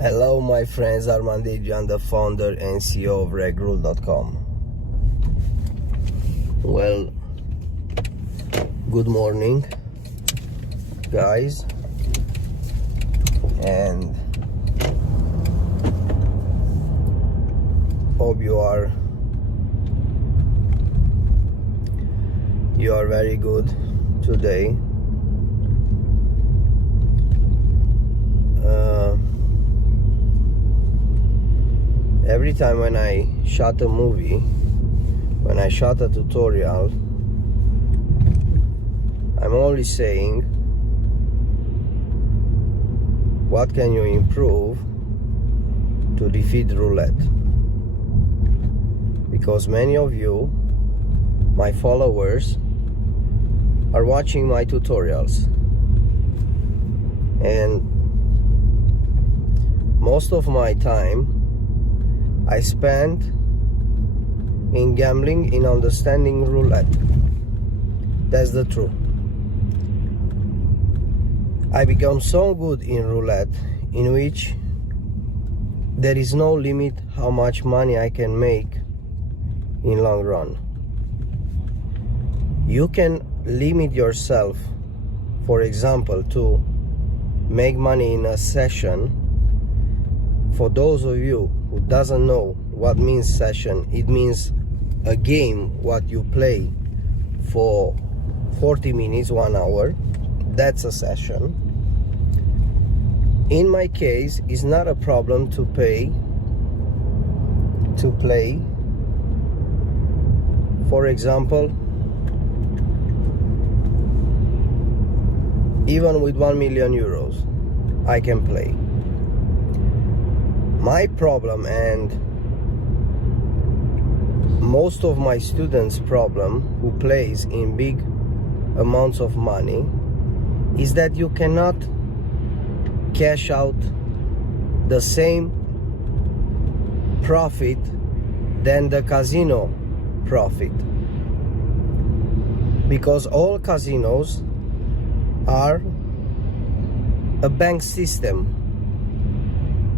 Hello my friends, Adrian, the founder and CEO of Roulette.com. Well, good morning guys, and hope you are very good today. Every time when I shot a movie, when I shot a tutorial, I'm only saying, what can you improve to defeat roulette? Because many of you, my followers, are watching my tutorials, and most of my time I spent in gambling, in understanding roulette. That's the truth. I become so good in roulette, in which there is no limit how much money I can make in long run. You can limit yourself, for example, to make money in a session. For those of you who doesn't know what means session, it means a game what you play for 40 minutes, 1 hour. That's a session. In my case, it's not a problem to play, for example, even with 1 million euros, I can play. My problem, and most of my students' problem who plays in big amounts of money, is that you cannot cash out the same profit than the casino profit, because all casinos are a bank system.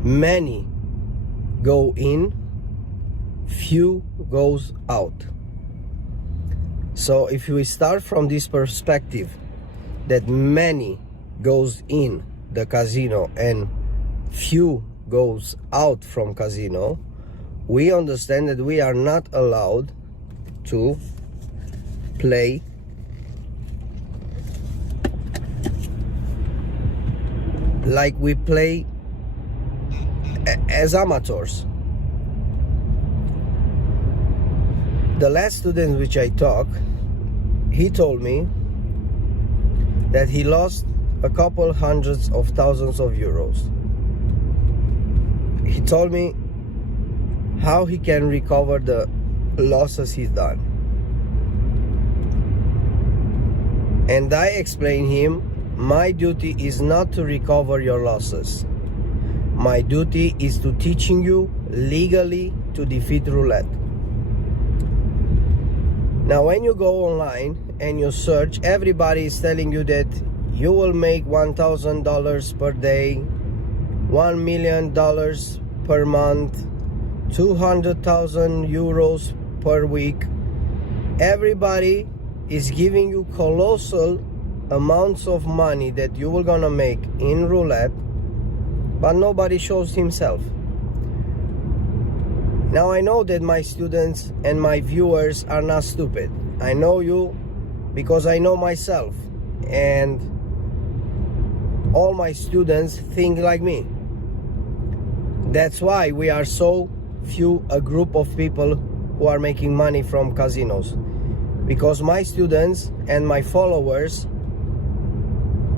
Many go in, few goes out. So if we start from this perspective, that many goes in the casino and few goes out from casino, we understand that we are not allowed to play like we play as amateurs. The last student which I talked, he told me that he lost a couple hundreds of thousands of euros. He told me how he can recover the losses he's done. And I explained him, my duty is not to recover your losses. My duty is to teaching you legally to defeat roulette. Now when you go online and you search, everybody is telling you that you will make $1,000 per day, $1 million per month, 200,000 euros per week. Everybody is giving you colossal amounts of money that you will gonna make in roulette, but nobody shows himself. Now I know that my students and my viewers are not stupid. I know you because I know myself, and all my students think like me. That's why we are so few, a group of people who are making money from casinos, because my students and my followers,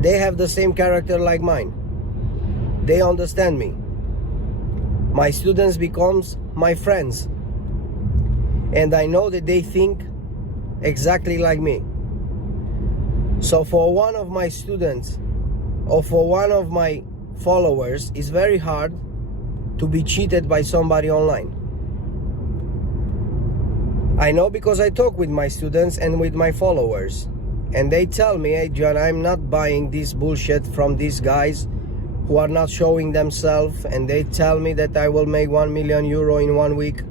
they have the same character like mine. They understand me. My students becomes my friends, and I know that they think exactly like me. So for one of my students or for one of my followers, it's very hard to be cheated by somebody online. I know because I talk with my students and with my followers, and they tell me, Adrian, I'm not buying this bullshit from these guys who are not showing themselves, and they tell me that I will make 1 million euro in 1 week,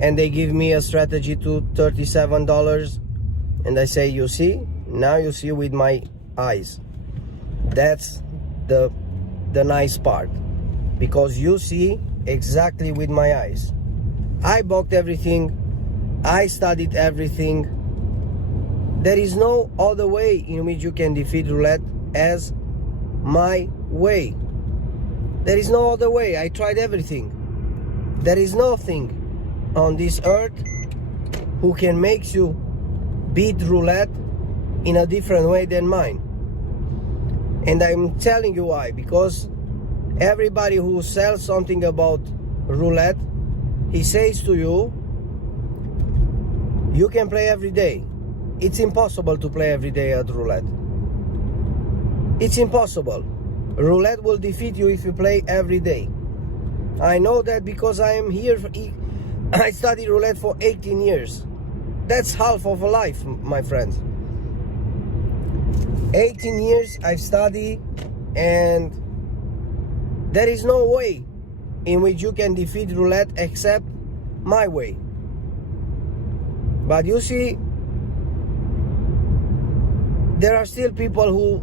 and they give me a strategy to $37, and I say, you see, now you see with my eyes. That's the nice part, because you see exactly with my eyes. I bought everything, I studied everything. There is no other way in which you can defeat roulette as my way. There is no other way. I tried everything. There is nothing on this earth who can make you beat roulette in a different way than mine. And I'm telling you why. Because everybody who sells something about roulette, he says to you, you can play every day. It's impossible to play every day at roulette. It's impossible. Roulette will defeat you if you play every day. I know that because I am here. I studied roulette for 18 years. That's half of a life, my friends. 18 years I've studied, and there is no way in which you can defeat roulette except my way. But you see, there are still people who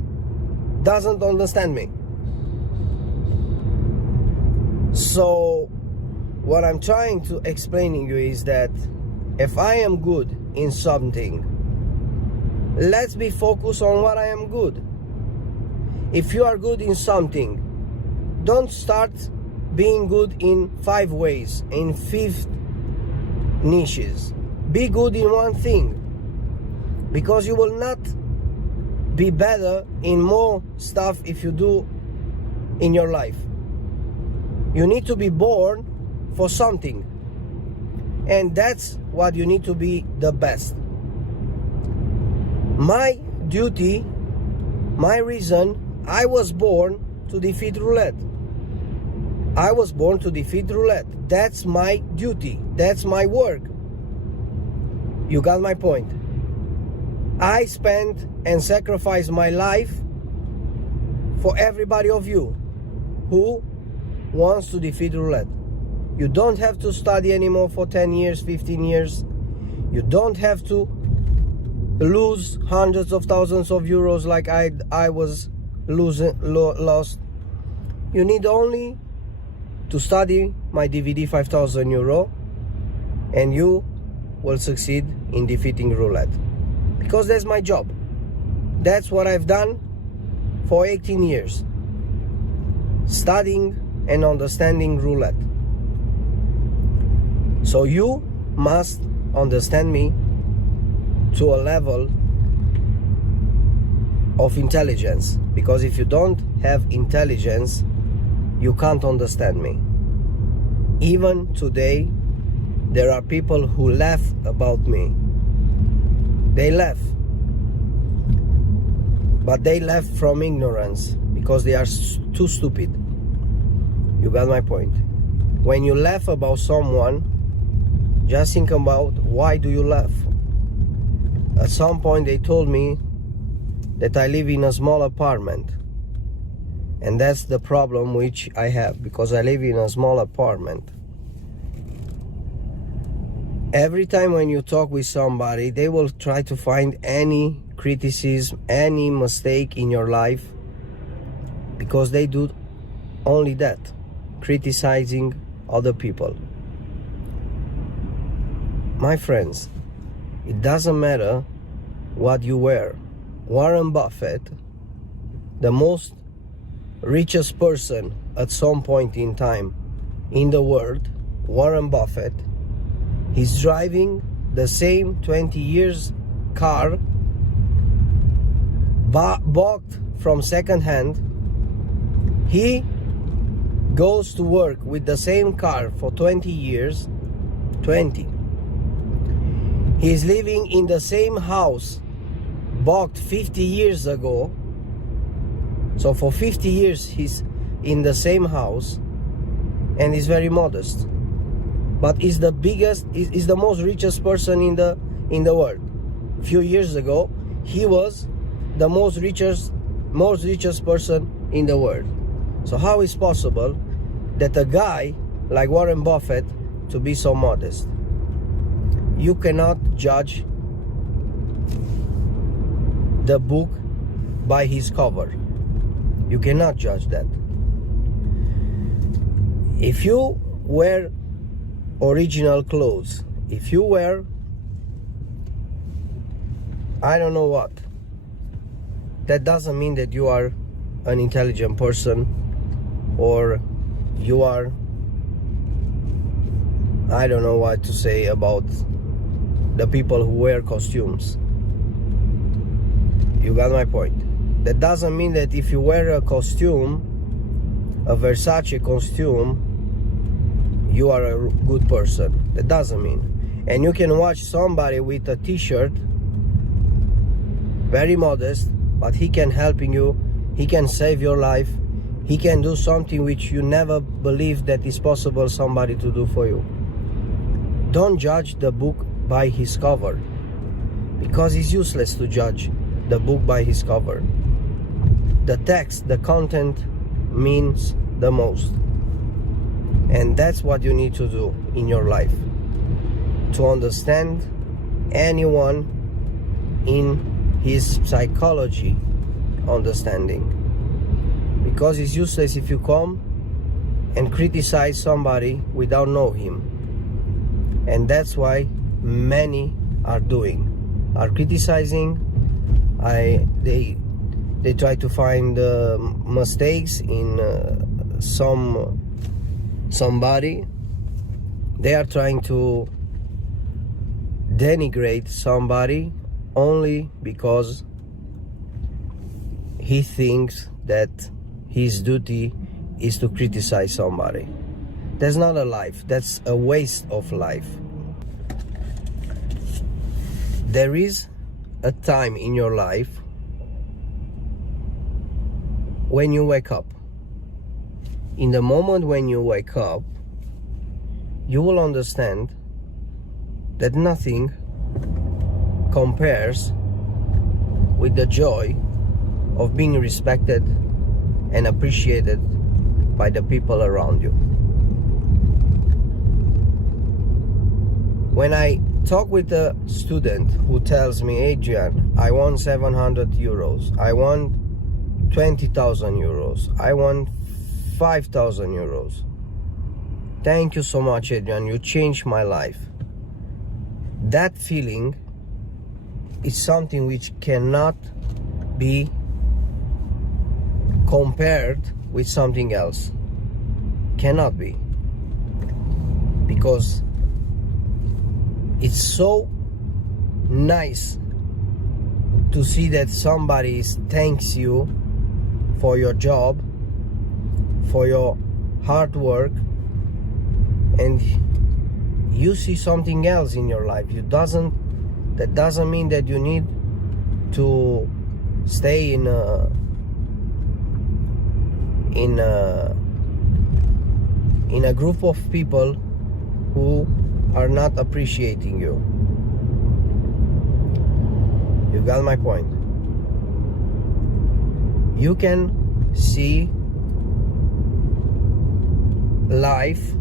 doesn't understand me. So what I'm trying to explain to you is that if I am good in something, let's be focused on what I am good. If you are good in something, don't start being good in 5 ways, in 5 niches. Be good in one thing, because you will not be better in more stuff if you do in your life. You need to be born for something, and that's what you need to be the best. My duty, my reason, I was born to defeat roulette. I was born to defeat roulette. That's my duty. That's my work. You got my point. I spent and sacrificed my life for everybody of you who wants to defeat roulette. You don't have to study anymore for 10 years, 15 years. You don't have to lose hundreds of thousands of euros like I was lost. You need only to study my DVD 5,000 euro, and you will succeed in defeating roulette. Because that's my job. That's what I've done for 18 years. Studying and understanding roulette. So you must understand me to a level of intelligence. Because if you don't have intelligence, you can't understand me. Even today, there are people who laugh about me. They laugh. But they laugh from ignorance, because they are too stupid. You got my point. When you laugh about someone, just think about, why do you laugh? At some point they told me that I live in a small apartment. And that's the problem which I have, because I live in a small apartment. Every time when you talk with somebody, they will try to find any criticism, any mistake in your life, because they do only that, criticizing other people. My friends, it doesn't matter what you wear. Warren Buffett, the most richest person at some point in time in the world, Warren Buffett, he's driving the same 20 years car bought from second hand. He goes to work with the same car for 20 years. 20. He's living in the same house bought 50 years ago. So for 50 years he's in the same house, and he's very modest. But he's the biggest, is the most richest person in the world. A few years ago, he was the most richest person in the world. So how is possible that a guy like Warren Buffett to be so modest? You cannot judge the book by his cover. You cannot judge that. If you wear original clothes, if you wear I don't know what, that doesn't mean that you are an intelligent person, or you are, I don't know what to say about the people who wear costumes. You got my point. That doesn't mean that if you wear a costume, a Versace costume, you are a good person. That doesn't mean. And you can watch somebody with a t-shirt, very modest, but he can helping you, he can save your life, he can do something which you never believed that is possible somebody to do for you. Don't judge the book by his cover, because it's useless to judge the book by his cover. The text, the content means the most. And that's what you need to do in your life, to understand anyone in his psychology understanding. Because it's useless if you come and criticize somebody without know him. And that's why many are criticizing. They try to find mistakes in somebody. They are trying to denigrate somebody only because he thinks that his duty is to criticize somebody. That's not a life. That's a waste of life. There is a time in your life when you wake up. In the moment when you wake up, you will understand that nothing compares with the joy of being respected and appreciated by the people around you. When I talk with a student who tells me, Adrian, I want 700 euros, I want 20,000 euros, I want 5,000 euros. Thank you so much, Adrian, you changed my life. That feeling is something which cannot be compared with something else. Cannot be. Because it's so nice to see that somebody thanks you for your job, for your hard work, and you see something else in your life. That doesn't mean that you need to stay in a group of people who are not appreciating you. You got my point. You can see life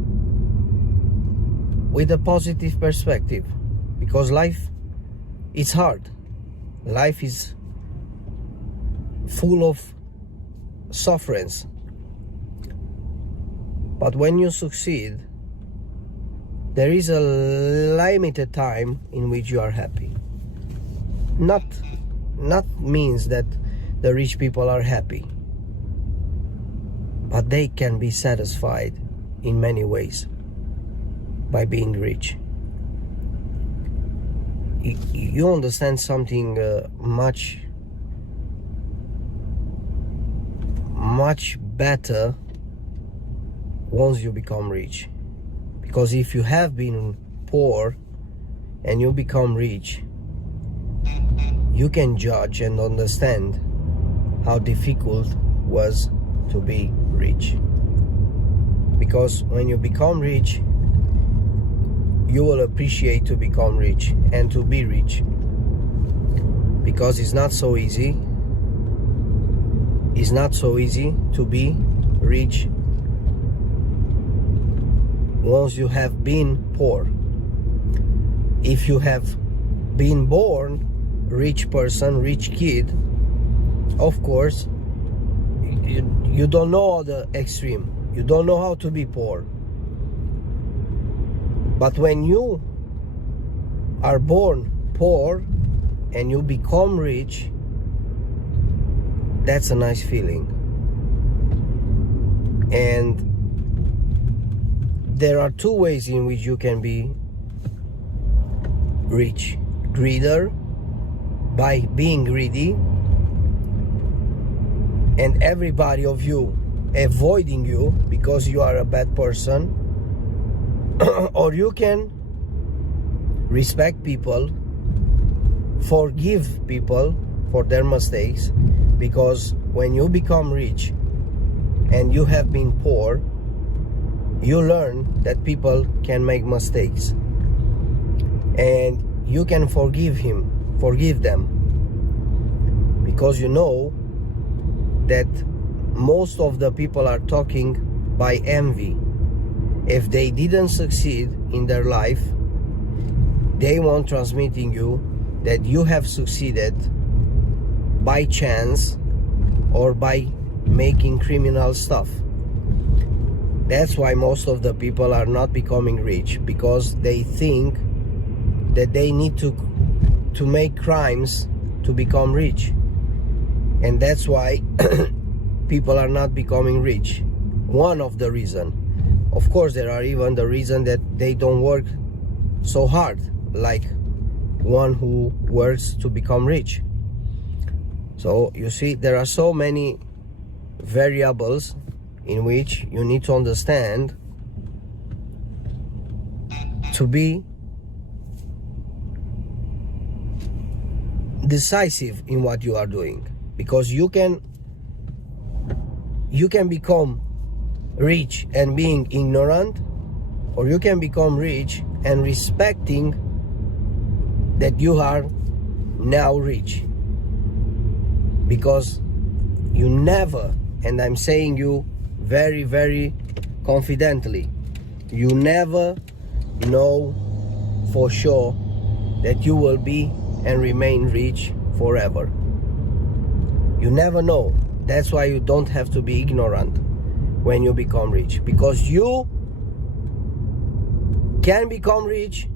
with a positive perspective, because life is hard. Life is full of sufferings. But when you succeed, there is a limited time in which you are happy. Not means that the rich people are happy, but they can be satisfied in many ways by being rich. You understand something much better once you become rich. Because if you have been poor and you become rich, you can judge and understand how difficult was to be rich. Because when you become rich, you will appreciate to become rich and to be rich. Because it's not so easy. It's not so easy to be rich once you have been poor. If you have been born rich person, rich kid, of course you don't know the extreme. You don't know how to be poor. But when you are born poor and you become rich, that's a nice feeling. And there are two ways in which you can be rich. Greeder, by being greedy, and everybody of you avoiding you because you are a bad person. Or you can respect people, forgive people for their mistakes, because when you become rich and you have been poor, you learn that people can make mistakes, and you can forgive them, because you know that most of the people are talking by envy. If they didn't succeed in their life, they won't transmitting you that you have succeeded by chance or by making criminal stuff. That's why most of the people are not becoming rich, because they think that they need to make crimes to become rich. And that's why people are not becoming rich. One of the reasons. Of course, there are even the reason that they don't work so hard, like one who works to become rich. So you see, there are so many variables in which you need to understand to be decisive in what you are doing, because you can become rich and being ignorant, or you can become rich and respecting that you are now rich, because you never, and I'm saying you very, very confidently, you never know for sure that you will be and remain rich forever. You never know. That's why you don't have to be ignorant when you become rich, because you can become rich,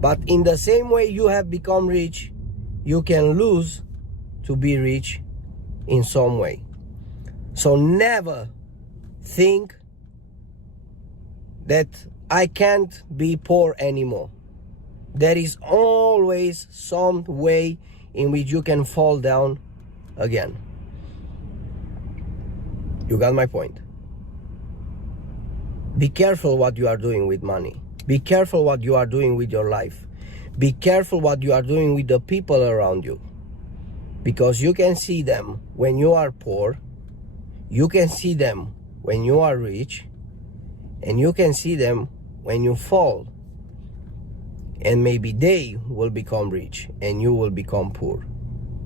but in the same way you have become rich, you can lose to be rich in some way. So never think that I can't be poor anymore. There is always some way in which you can fall down again. You got my point. Be careful what you are doing with money. Be careful what you are doing with your life. Be careful what you are doing with the people around you. Because you can see them when you are poor, you can see them when you are rich, and you can see them when you fall. And maybe they will become rich and you will become poor.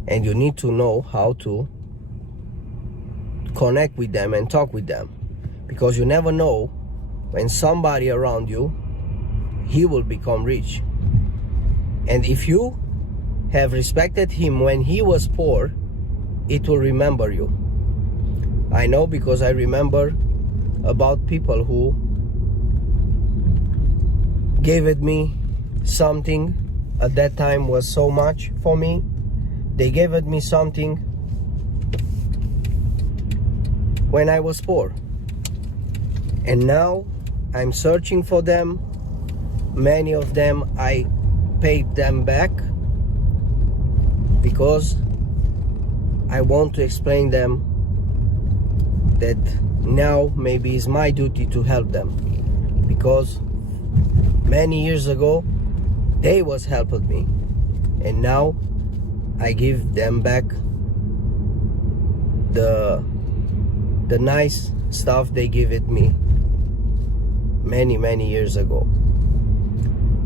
And you need to know how to connect with them and talk with them, because you never know when somebody around you, he will become rich. And if you have respected him when he was poor, it will remember you. I know, because I remember about people who gave it me something at that time was so much for me. They gave it me something when I was poor, and now I'm searching for them. Many of them I paid them back, because I want to explain them that now maybe it's my duty to help them, because many years ago they was helping me, and now I give them back the nice stuff they give it me many years ago.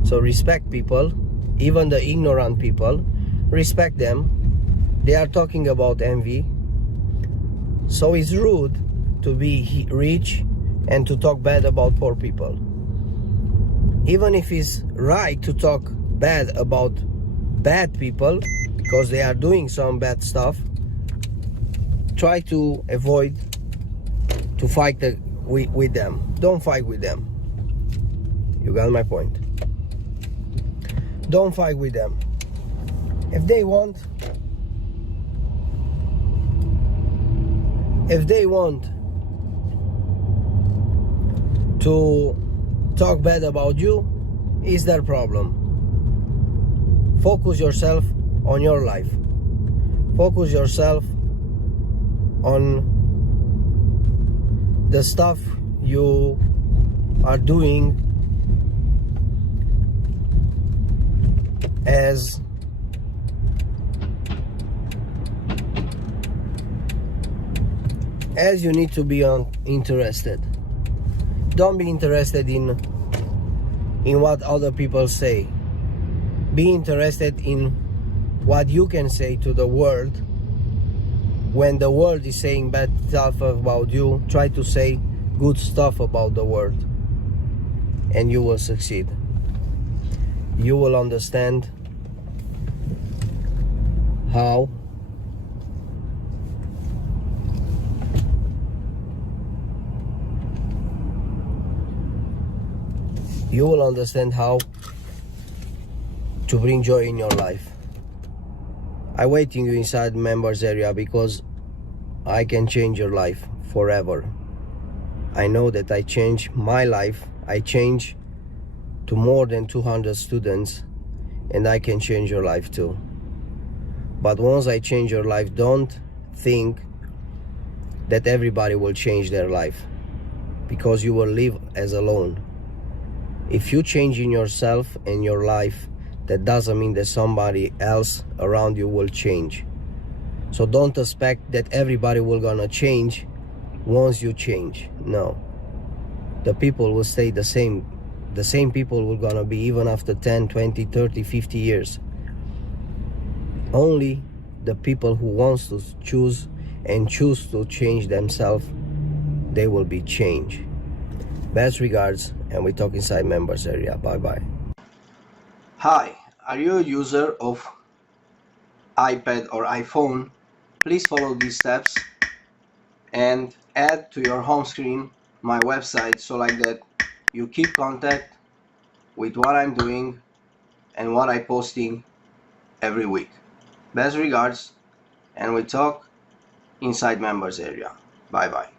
So respect people, even the ignorant people, respect them. They are talking about envy, so it's rude to be rich and to talk bad about poor people. Even if it's right to talk bad about bad people because they are doing some bad stuff, try to avoid to fight with them. Don't fight with them. You got my point. Don't fight with them. If they want to talk bad about you, is their problem. Focus yourself on your life. Focus yourself on the stuff you are doing as you need to be interested. Don't be interested in what other people say. Be interested in what you can say to the world. When the world is saying bad stuff about you, try to say good stuff about the world, and you will succeed. You will understand how to bring joy in your life. I'm waiting you inside members area because I can change your life forever. I know that I changed my life. I changed to more than 200 students, and I can change your life too. But once I change your life, don't think that everybody will change their life, because you will live as alone. If you change in yourself and your life, that doesn't mean that somebody else around you will change. So don't expect that everybody will gonna change once you change. No. The people will stay the same. The same people will gonna be even after 10, 20, 30, 50 years. Only the people who wants to choose to change themselves, they will be changed. Best regards, and we talk inside members area. Bye-bye. Hi, are you a user of iPad or iPhone? Please follow these steps and add to your home screen my website, so like that you keep contact with what I'm doing and what I'm posting every week. Best regards, and we talk inside members area. Bye bye.